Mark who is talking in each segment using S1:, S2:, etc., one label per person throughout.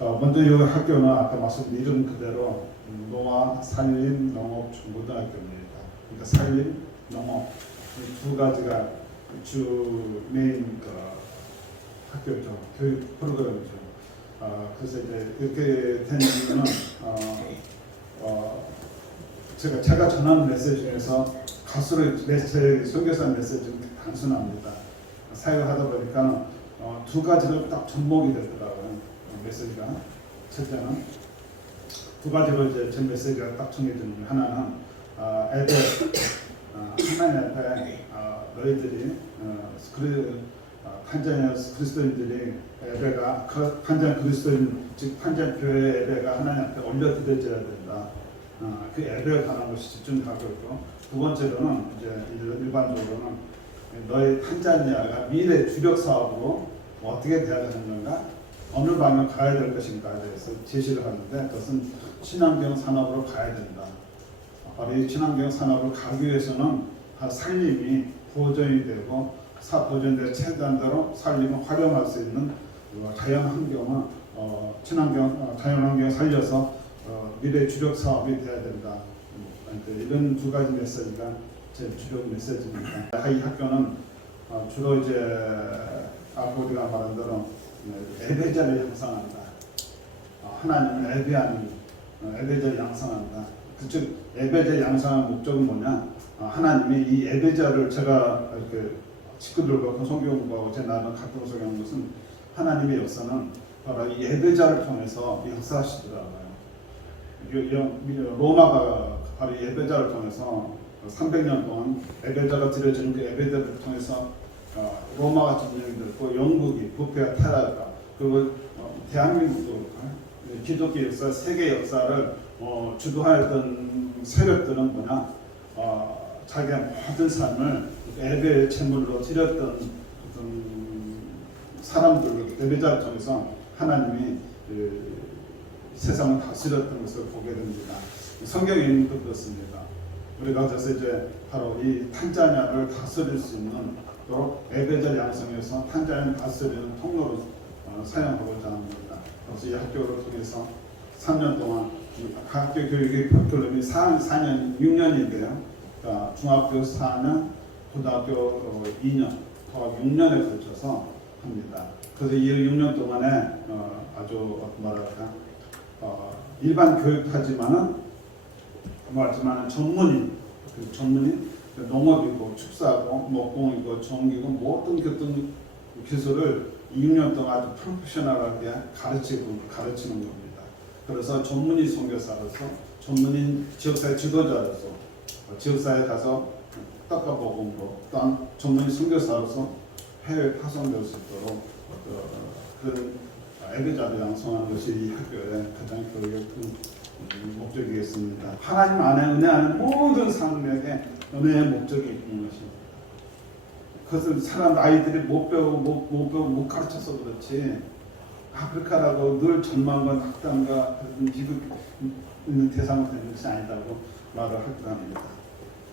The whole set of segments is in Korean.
S1: 어, 먼저 이 학교는 아까 말씀드린 이름 그대로 음, 노아 산림 농업 중고등학교입니다. 그러니까 산림 농업 이두 가지가 주 메인 그 학교죠. 교육 프로그램이죠. 아, 그래서 이제 이렇게 된 이유는 어, 어, 제가 제가 전하는 메시지 중에서 가수의 메시지, 선교사 메시지는 단순합니다. 사역을 하다 보니까 어, 두 가지로 딱 접목이 되더라고요. 어, 메시지가 첫째는 두 가지로 이제 제 메시지가 딱 정해지는 게 하나는 아, 애들 아, 하나님 앞에 아, 너희들이 어, 그 어, 판자냐 그리스도인들이 예배가 그 판자 그리스도인 즉 판자 교회 예배가 하나님 앞에 올려드려져야 된다. 어, 그 예배에 관한 것이 집중하고 있고 두 번째로는 이제 일- 일반적으로는 너의 판자냐가 미래 주력 사업으로 어떻게 돼야 되는 건가 어느 방향 가야 될 것인가에 대해서 제시를 하는데 그것은 친환경 산업으로 가야 된다. 바로 이 친환경 산업을 가기 위해서는 다 살림이 보존이 되고 사 보존된 최단대로 살림을 활용할 수 있는 어, 자연 환경을 어, 친환경 어, 자연 환경을 살려서 어, 미래 주력 사업이 돼야 된다. 음, 그러니까 이런 두 가지 메시지가 제 주력 메시지입니다. 이 학교는 어, 주로 이제 아까 우리가 말한 대로 네, 예배자를 형성한다. 어, 하나님을 예배하는 어, 예배자를 양성한다. 그즉 예배자 양성한 목적은 뭐냐? 어, 하나님이 이 예배자를 제가 이렇게 친구들과 그 성경 공부하고 제 나는 가끔 소개하는 것은 하나님의 역사는 바로 이 예배자를 통해서 역사하시더라고요. 로마가 바로 이 예배자를 통해서 300년 동안 예배자가 드려지는 그 예배자를 통해서 어, 로마가 점령이 됐고 영국이 부패와 타락과 그리고 어, 대한민국도 어, 기독교 역사, 세계 역사를 어, 주도하였던 세력들은 뭐냐 어, 자기의 모든 삶을 예배의 제물로 드렸던 어떤 사람들 예배자를 통해서 하나님이 그 세상을 다스렸던 것을 보게 됩니다. 성경에 있는 것도 그렇습니다. 우리가 그래서 이제 바로 이 탄자냐를 다스릴 수 있는 또 예배자 양성에서 탄자냐를 다스리는 통로로 어, 사용하고자 합니다. 그래서 이 학교를 통해서 3년 동안 이 학교 교육의 4, 4년, 6년인데요. 그러니까 중학교 4년, 고등학교 어, 2년, 더 6년에 걸쳐서 합니다. 그래서 이 6년 동안에 어, 아주 말할까 어, 일반 교육하지만은 말하지만 전문인 그 전문인 그 농업이고 축사고 목공이고 전기고 모든 어떤 기술을 2년 동안 아주 프로페셔널하게 가르치고 가르치는 겁니다. 그래서 전문인 선교사로서 전문인 지역사회 지도자로서 어, 지역사회 가서 떡가보고 또한 전문인 선교사로서 해외 파송될 수 있도록 어, 그런 애배자를 양성하는 것이 이 학교의 가장 교육의 큰 음, 목적이겠습니다. 하나님 안에 은혜 안에 모든 삶에게 은혜의 목적이 있는 것입니다. 그것을 사람 아이들이 못 배우고 못, 못 배우고 못 가르쳐서 그렇지 아프리카라고 늘 전망과 낙담과 있는 대상이 되는 것이 아니다고 말을 할 겁니다.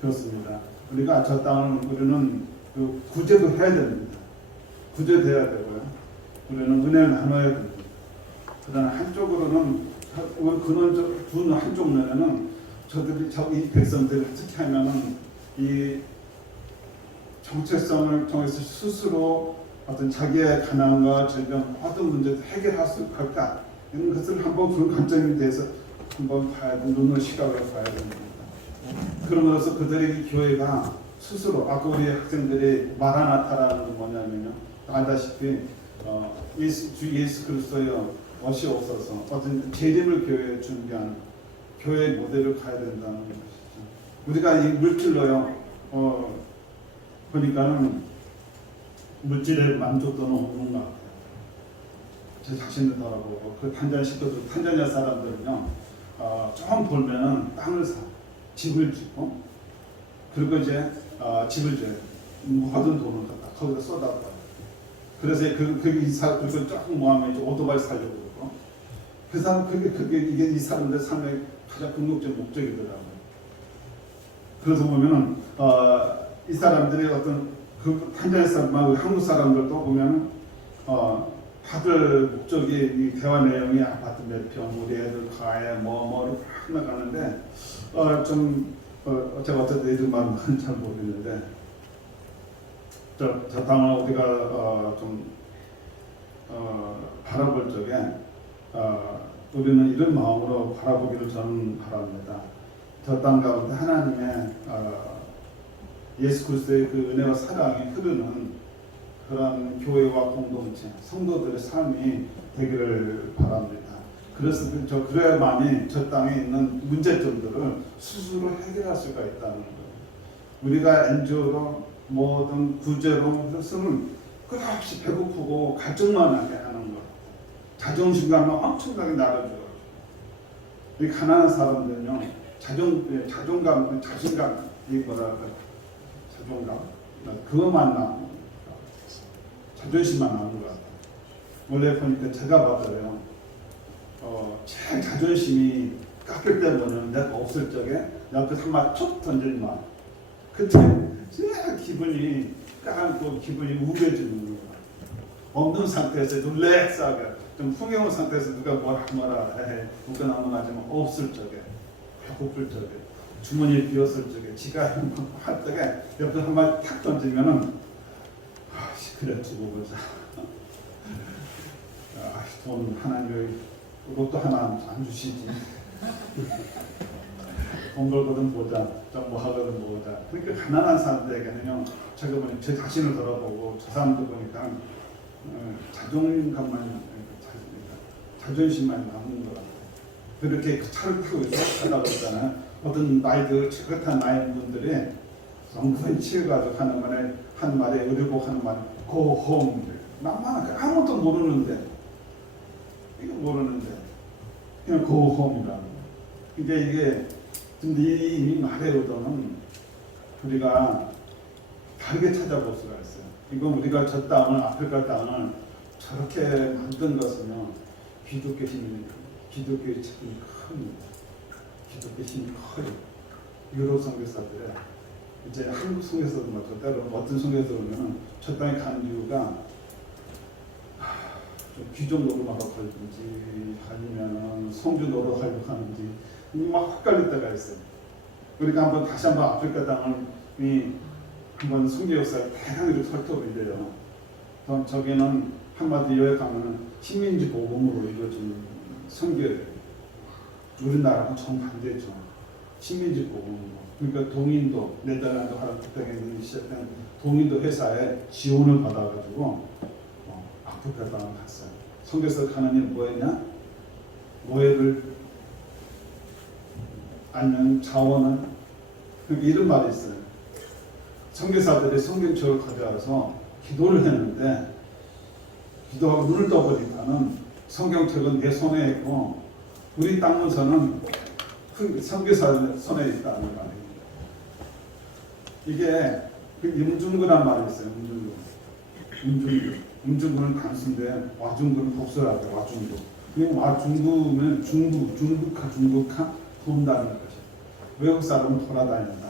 S1: 그렇습니다. 우리가 저 땅을 우리는 그 구제도 해야 됩니다. 구제돼야 되고요. 우리는 은혜를 나눠야 됩니다. 그러나 한쪽으로는 근원적 두 한쪽 면에는 저들이 저이 백성들이 어떻게 하면은 이 정체성을 통해서 스스로 어떤 자기의 가난과 질병 어떤 문제도 해결할 수 있을까 이런 것을 한번 그런 관점에 대해서 한번 봐야 돼 눈을 시각을 봐야 됩니다. 그러면서 그들의 이 교회가 스스로 아까 우리 학생들이 마라나타라는 건 뭐냐면요 알다시피 어, 예수, 주 예수 그리스도의 옷이 없어서 어떤 재림을 교회에 준비한 교회 모델을 가야 된다는 것이죠. 우리가 이 물질로요 어, 보니까는 물질의 만족도는 없는 것 같아요. 제 자신을 돌아보고 그 식구들, 탄자니아 사람들은요 어, 조금 벌면은 땅을 사, 집을 짓고 그리고 이제 어, 집을 줘 모든 돈을 갖다 거기다 쏟아버려. 그래서 그, 그 이사 그걸 조금 모으면 이제 오토바이 살려고 그 사람 그게 그게 이게 이 사람들 삶의 가장 궁극적 목적이더라고요. 그래서 보면은 어, 이 사람들의 어떤 그 탄자니아 사람, 한국 사람들도 보면은 어, 다들 목적이 이 대화 내용이 아파트 몇 평, 우리 애들 과외 뭐 뭐를 막 나가는데 어좀 어, 제가 어쨌든 이름만 잘 모르겠는데 저, 저 땅을 우리가 어, 좀 어, 바라볼 적에 어, 우리는 이런 마음으로 바라보기를 저는 바랍니다. 저 땅 가운데 하나님의 어, 예수 그리스도의 그 은혜와 사랑이 흐르는 그런 교회와 공동체, 성도들의 삶이 되기를 바랍니다. 그래서 그- 저 그래야만이 저 땅에 있는 문제점들을 스스로 해결할 수가 있다는 거예요. 우리가 NGO로 뭐든 구제로 했으면 끝없이 배고프고 갈증만 하게 하는 거. 자존심감을 엄청나게 날아줘요. 이 가난한 사람들은요, 자존 예, 자존감, 자신감 이 뭐랄까 자존감 그것만 남고 자존심만 남은 것 같아요. 원래 보니까 제가 봐도요, 어, 제일 자존심이 깎일 때면은 내가 없을 적에 옆에 한마 툭 말. 그때 진짜 기분이 깡고 기분이 우울해지는 거예요. 없는 상태에서 릴렉스하게 좀 풍요로운 상태에서 누가 뭐라 뭐라 해 누가 넘어가지만 없을 적에 배고플 적에 주머니 비었을 적에 지가 할 적에 옆에 한마 탁 던지면은 아씨 그래 두고 보자. 아, 돈 하나님의 로또 하나 안 주시지. 돈 벌거든 보자, 좀뭐 하거든 보자. 그러니까 가난한 사람들에게는요, 제가 보니 제 자신을 돌아보고 저 사람들 보니까 어, 자존감만 자- 자존심만 남는 것 같아요. 그렇게 그 차를 타고 있어 가다 보잖아요. 어떤 나이들 지긋한 나이 분들이 성분 치여가지고 하는 말에 한 말에 의료복 하는 말 고홈 나만 아무것도 모르는데 이거 모르는데 그냥 고홈이라는 거. 근데 이게 근데 이, 이 말의 의도는 우리가 다르게 찾아볼 수가 있어요. 이건 우리가 저 땅을 아프리카 땅을 저렇게 만든 것은요 기독교 힘이 기독교의 책임이 큽니다. 기독교 힘이 커요. 유럽 선교사들의 이제 한국 성에서도 마찬가지로 때로 어떤 성에서 보면 저 땅에 가는 이유가 하, 좀 귀족 노릇하러 걸든지 아니면 성주 노릇하러 가는지 막 헷갈릴 때가 있어요. 그러니까 한번 다시 한번 아프리카 땅을 이 한번 성교 역사에 대단히 설득을해요. 또 저기는 한마디 여기 가면은 식민지 보험으로 이루어진 선교예요. 우리나라는 정반대죠. 식민지 보험으로. 그러니까 동인도 네덜란드 화랑특 땅에 시작된 동인도 회사에 지원을 받아가지고 어, 아프리카 땅을 갔어요. 선교사 가는 일 뭐였냐? 모액을 아니면 자원은 그 이런 말이 있어요. 선교사들이 성경책을 가져와서 기도를 했는데 기도하고 눈을 떠보니까는 성경책은 내 손에 있고 우리 땅 문서는 그 선교사 손에 있다는 말이에요. 이게 그 임중구란 말이 있어요. 임중구. 임중구. 임중구는 단수인데 와중구는 복수라고 와중구. 그 와중구는 중구, 중국화, 중국화 돈다는 거죠. 외국 사람은 돌아다닌다.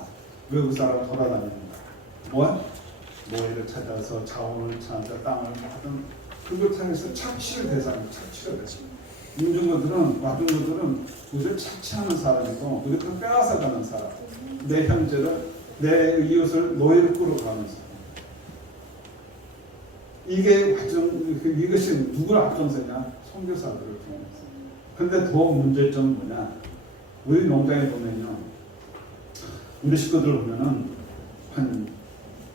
S1: 외국 사람은 돌아다닌다. 뭐? 모해를 찾아서 자원을 찾아 땅을 하든 통해서 착취를 대상으로 착취를 대상. 민중들은 와중들은 우리를 착취하는 사람이고 우리를 빼앗아 가는 사람. 내 형제를 내 이웃을 노예로 끌어가는 사람. 이게 와중 그 이것이 누구를 앞장서냐? 선교사들을 통해서. 근데 더 문제점은 뭐냐? 우리 농장에 보면요. 우리 식구들 보면은 한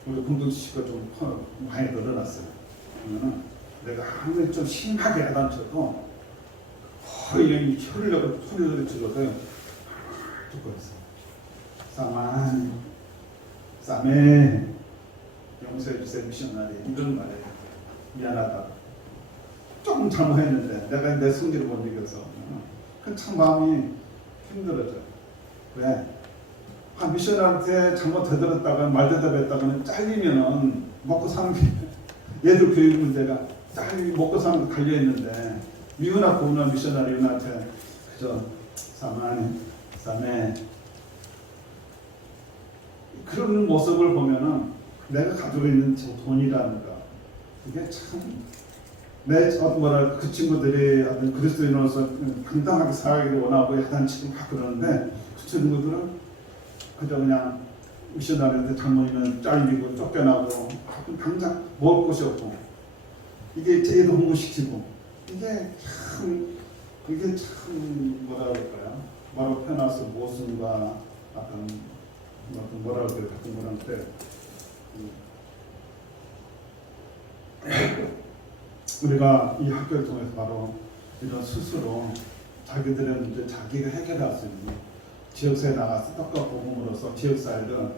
S1: 우리 공동체 식구가 좀 커, 많이 늘어났어요. 그러면은 내가 아무리 좀 심하게 야단쳐도 거의 혀를 소리를 질러도 듣고 있어. 사만, 싸매, 용서해 주세요 미션나리 이런 말이에요. 미안하다. 조금 잘못했는데 내가 내 성질을 못 이겨서 그참 마음이 힘들어져. 왜? 한 미션한테 잘못 되들었다가 말 대답했다가는 잘리면은 먹고 사는 게 얘들 교육 문제가 잘리 먹고 사는 게 달려 있는데 미우나 고우나 미션나리한테 그저 사만 사매 그런 모습을 보면은 내가 가지고 있는 저 돈이라는 거 그게 참내 어떤 뭐랄 그 친구들이 어떤 그리스도인으로서 당당하게 살기를 원하고 약간 지금 막 그러는데 그 친구들은 그저 그냥 미션나리한테 장모님은 잘리고 쫓겨나고 당장 먹을 곳이 없고 이게 제일 홍보시키고 이게 참 이게 참 뭐라 그럴까요? 말로 표현해서 모순과 어떤 어떤 뭐라 그럴까요? 같은 거한테 우리가 이 학교를 통해서 바로 이런 스스로 자기들의 문제 자기가 해결할 수 있는 지역사회에 나가서 떡과 복음으로서 지역사회를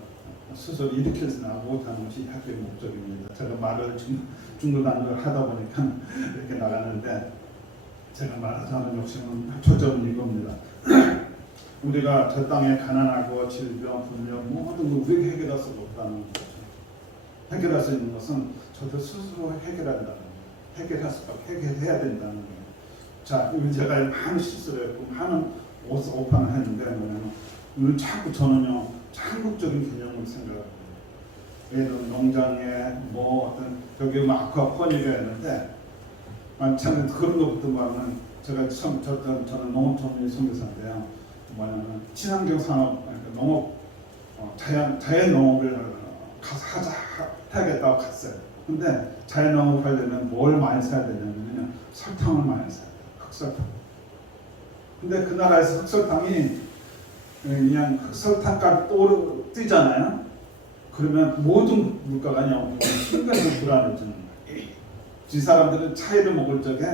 S1: 스스로 일으켜서 못하는 것이 학교의 목적입니다. 제가 말을 중, 중구난구를 하다 보니까 이렇게 나가는데 제가 말하자는 욕심은 초점은 이겁니다. 우리가 저 땅에 가난하고 질병, 불명 모든 걸 우리가 해결할 수 없다는 거죠. 해결할 수 있는 것은 저도 스스로 해결한다는 거예요. 해결할 수 없고 해결해야 된다는 거예요. 자, 제가 많은 실수를 했고 많은 옷 오판을 했는데 뭐냐면 자꾸 저는요 한국적인 개념을 생각합니다. 예를 농장에 뭐 어떤 저기 뭐 아쿠아포니가 있는데 아, 참 그런 것부터 말하면 제가 처음 저는 저는 농업촌의 선교사인데요. 뭐냐면 친환경 산업 그러니까 농업 어, 자연 자연 농업을 가서 하자 하- 해야겠다고 갔어요. 근데 자연 농업 하려면 뭘 많이 사야 되냐면요 설탕을 많이 사야 돼요. 흑설탕. 근데 그 나라에서 흑설탕이 그냥 흑설탕값 오르 뛰잖아요. 그러면 모든 물가가 그냥 순간에 불안해지는 거예요. 이 사람들은 차이를 먹을 적에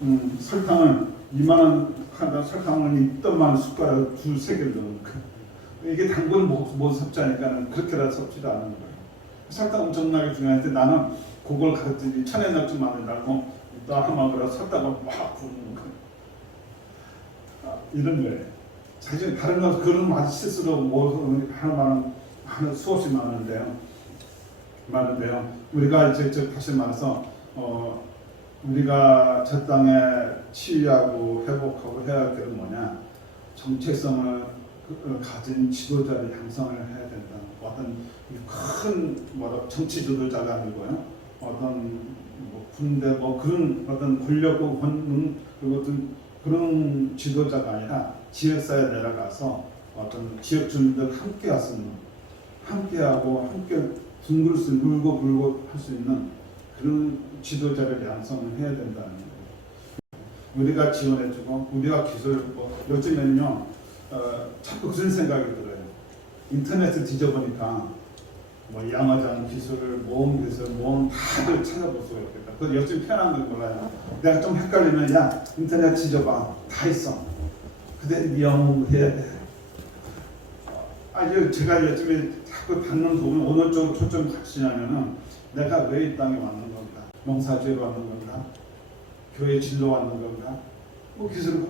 S1: 음, 설탕을 2만 원 하다 설탕을 있던만 숟가락 두세 개를 넣는 거예요. 이게 당분을 못, 못 섭취하니까는 그렇게라 섭취를 안 하는 거예요. 설탕 엄청나게 중요한데 나는 그걸 가르치니 천연약주 만든다고 그래 설탕을 막 부는 거예요. 아, 이런 거예요. 사실 다른 건 그런 맛실수로 뭐 하는 말은 하는 수없이 많은데요. 많은데요. 우리가 이제 저 다시 말해서 어 우리가 저 땅에 치유하고 회복하고 해야 할 것은 뭐냐? 정체성을 그- 어, 가진 지도자를 양성을 해야 된다. 어떤 큰 뭐라 정치 지도자가 아니고요. 어떤 뭐 군대 뭐 그런 어떤 권력과 권 그리고 그런 지도자가 아니라 지역사회에 내려가서 어떤 지역 주민들 함께 있는 함께하고 함께 둥글 수 물고 물고 할 수 있는 그런 지도자를 양성을 해야 된다는 거예요. 우리가 지원해주고 우리가 기술 뭐 요즘에는요 어, 자꾸 그런 생각이 들어요. 인터넷을 뒤져보니까 뭐 양화장 기술을 모험 기술 모험 다들 수가 있겠다. 그 요즘 편한 걸 몰라요. 내가 좀 헷갈리면 야 인터넷 뒤져봐 다 있어. 근데 영해야 돼. 아, 이제 제가 요즘에 자꾸 받는 부분 어느 쪽으로 초점 같이냐면은 내가 왜 이 땅에 왔는 건가? 농사지으러 왔는 건가? 교회 진로 왔는 건가? 뭐 기술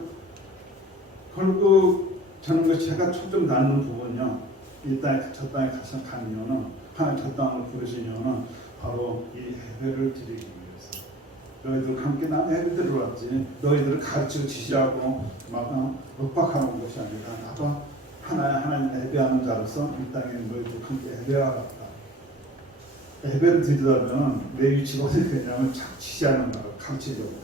S1: 그리고 저는 그 제가 초점 닿는 부분요. 이 땅에 저 땅에 가서 간 이유는 하나님 저 땅을 부르신 이유는 바로 이 예배를 드리기. 너희들 함께 난 예배 드리러 왔지. 너희들을 가르치고 지시하고 막 어, 윽박하는 것이 아니라 나도 하나의 하나님 예배하는 자로서 이 땅에 너희들 함께 예배하겠다. 예배를 드리려면 내 위치가 어디 되냐면 착 지시하는 거로 가르치려고 돼.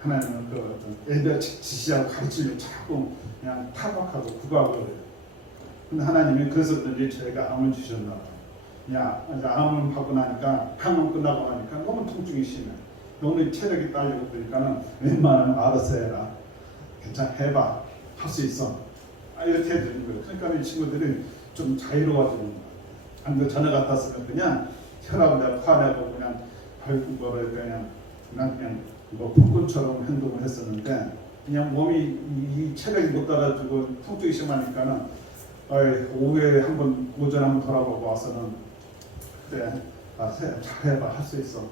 S1: 하나님은 그 어떤 예배 지시하고 가르치면 자꾸 그냥 타박하고 구박을 해요. 근데 하나님이 그래서 그런지 저희가 암을 주셨나 봐요. 야, 이제 암을 받고 나니까 항암 끝나고 나니까 너무 통증이 심해. 너무 체력이 딸리고 그러니까는 웬만하면 알아서 해라. 괜찮아, 해봐. 할 수 있어. 아, 이렇게 해주는 거예요. 그러니까 이 친구들이 좀 자유로워지는 거예요. 안그 전에 같았으면 그냥 혈압을 내가 화내고 그냥 발고 뭐를 그냥 난 그냥 뭐 폭군처럼 행동을 했었는데 그냥 몸이 이, 이 체력이 못 따라주고 통증이 심하니까는 어이, 오후에 한번 오전에 한번 돌아보고 와서는 그래 아, 해, 잘해봐 할 수 있어.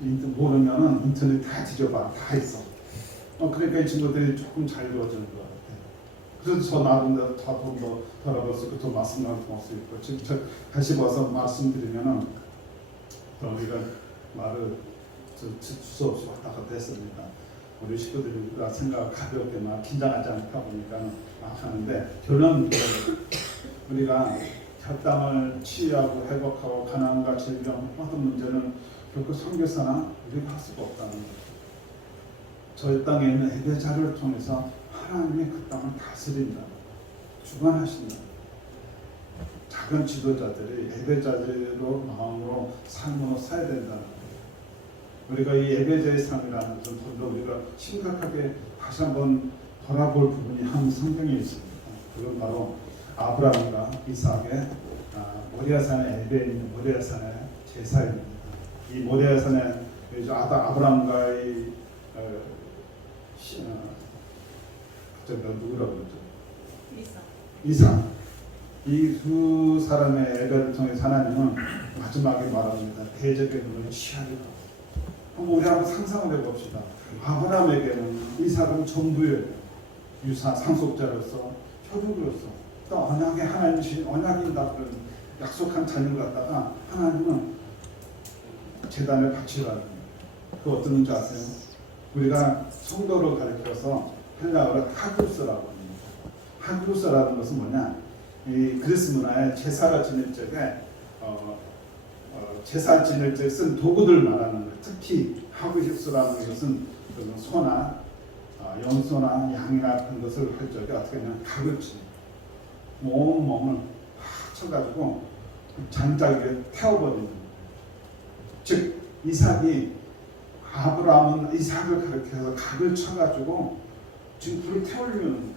S1: 인터 모르면은 인터넷 다 뒤져봐. 다 있어. 어, 그러니까 이 친구들이 조금 자유로워지는 것 같아. 그래서 저 나름대로 다좀더 돌아볼 수 있고 더 말씀을 통할 수 있고. 지금 저 다시 봐서 말씀드리면은 또 우리가 말을 저- 주- 주저없이 왔다 갔다 했습니다. 우리 식구들이 생각 가볍게 막 긴장하지 않다 보니까 막 하는데 결론은. 우리가 혈당을 치유하고 회복하고 가난과 질병 모든 문제는 결코 선교사나 우리가 할 수가 없다는 거죠. 저 땅에 있는 예배자를 통해서 하나님이 그 땅을 다스린다, 주관하신다. 작은 지도자들이 예배자들로 마음으로 삶으로 살야 된다는 거예요. 우리가 이 예배자의 삶이라는 것은 좀더 우리가 심각하게 다시 한번 돌아볼 부분이 한 성경에 있습니다. 그건 바로 아브라함과 이삭의 아, 모리아산의 예배에 있는 모리아산의 제사입니다. 이 모리아산의 이제 아다 아브라함과의 어, 시, 어, 누구라고 그러죠? 이삭 이 두 사람의 예배를 통해 하나님은 마지막에 말합니다. 대적의 눈을 취하리라. 우리 한번 상상을 해봅시다. 아브라함에게는 이삭은 전부예요. 유사 상속자로서 혈육으로서 또 언약의 하나님이신 언약인다 그런 약속한 자녀를 갖다가 하나님은 재단에 바치라는. 그 어떤 줄 아세요? 우리가 성도를 가리켜서 헬라어로 하그루스라고 합니다. 하그루스라는 것은 뭐냐? 이 그리스 문화에 제사가 지낼 적에 어, 어, 제사 지낼 때 쓴 도구들 말하는 거예요. 특히 하그루스라는 것은 그 소나 어, 염소나 양이나 그런 것을 할 적에 어떻게 각을 치 온 몸을 팍 쳐가지고 장작에 태워버리는. 즉 이삭이 아브라함은 이삭을 가르쳐서 각을 쳐가지고 지금 불을 태우려는 거예요.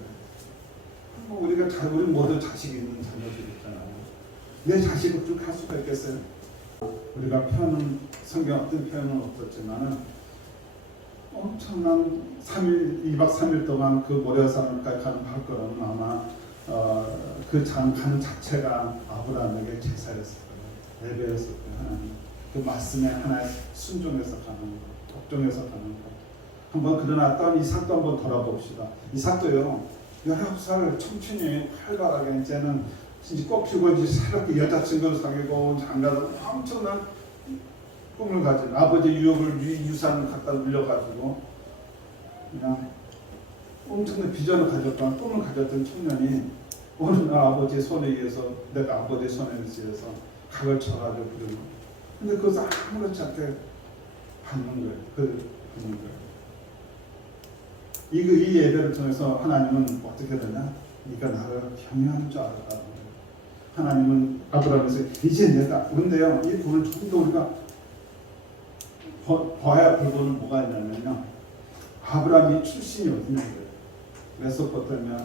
S1: 뭐 우리가 자, 우리 모두 자식 있는 자녀들 있잖아요. 내 자식을 그렇게 할 수가 있겠어요? 우리가 표현은 성경 어떤 표현은 없었지만은 엄청난 3일, 2박 3일 동안 그 모래산을까지 가는 발걸음은 아마 어, 그 장, 가는 자체가 아브라함에게. 예배였을 거예요. 하나님. 그 말씀에 하나의 순종해서 가는 것, 독종해서 가는 것. 한번 또 이삭도 한번 돌아봅시다. 이삭도요, 19살 청춘이 활발하게 이제는 이제 꽃피고 이제 새롭게 여자친구를 사귀고 장가도 엄청난 꿈을 가진 아버지 유혹을 유, 유산을 갖다 물려가지고 그냥 엄청난 비전을 가졌던 꿈을 가졌던 청년이 어느 날 아버지의 손에 의해서 내가 아버지의 손에 의해서 각을 쳐가지고 그러는 근데 그것을 아무렇지 않게 받는 거예요. 그 받는 거예요. 이, 이 예배를 통해서 하나님은 어떻게 되냐? 네가 나를 경외하는 줄 알았다. 하나님은 아브라함에서 이제 내가 근데요 이 부분을 조금 더 우리가 버- 봐야 볼 부분은 뭐가 있냐면요 아브라함이 출신이 어디냐고요 메소포타미아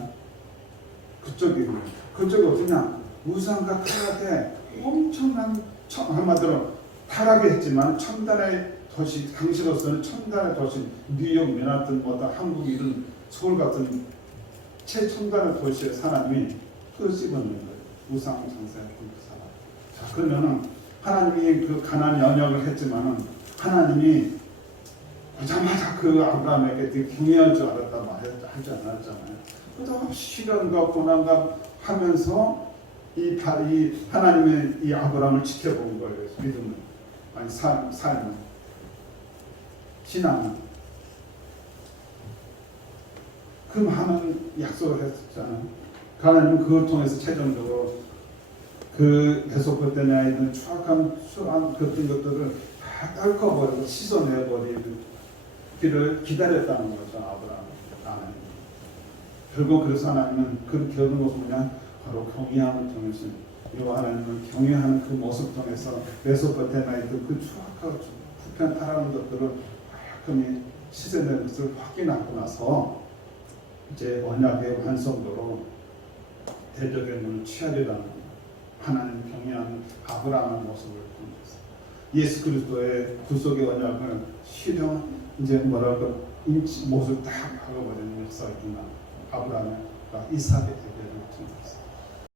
S1: 그쪽이 그쪽이 어디냐 우상과 타락에 엄청난 청- 한마디로 타락이 했지만 첨단의 도시 당시로서는 첨단의 도시 뉴욕, 맨하튼, 뭐다 한국 이런 서울 같은 최첨단의 도시의 사람이 끄집어낸 거예요. 우상 장사했던 그 사람. 자 그러면은 하나님이 그 가난 연역을 했지만은 하나님이 오자마자 그 아브라함에게 되게 경외할 줄 알았다 말하지 않았잖아요. 그다 시련과 고난과 하면서 이, 바- 이 하나님의 이 아브라함을 지켜본 거예요. 믿음은 아니 삶, 삶은 신앙은 그 많은 약속을 했었잖아요. 하나님은 그걸 통해서 최종적으로 그 메소포타미아에 있는 추악한 수한 그런 것들을 다 닦아버리고 씻어내버리는 길을 기다렸다는 거죠 아브라함. 하나님. 결국 그래서 하나님은 그 겪은 것을 그냥 바로 경외함을 통해서 이 하나님을 경외하는 그 모습 통해서 있던 그 추악하고 불편하는 것들을 깔끔히 씻어내는 것을 확인하고 나서 이제 언약의 완성도로 대적의 문을 취하리라는 하나님 경외하는 아브라함의 모습을 통해서. 예수 그리스도의 구속의 언약을 실현 이제 뭐랄까 인치 모습 딱 박아버리는 역사가 있구나 아브라함과 이삭의 대결을 통해서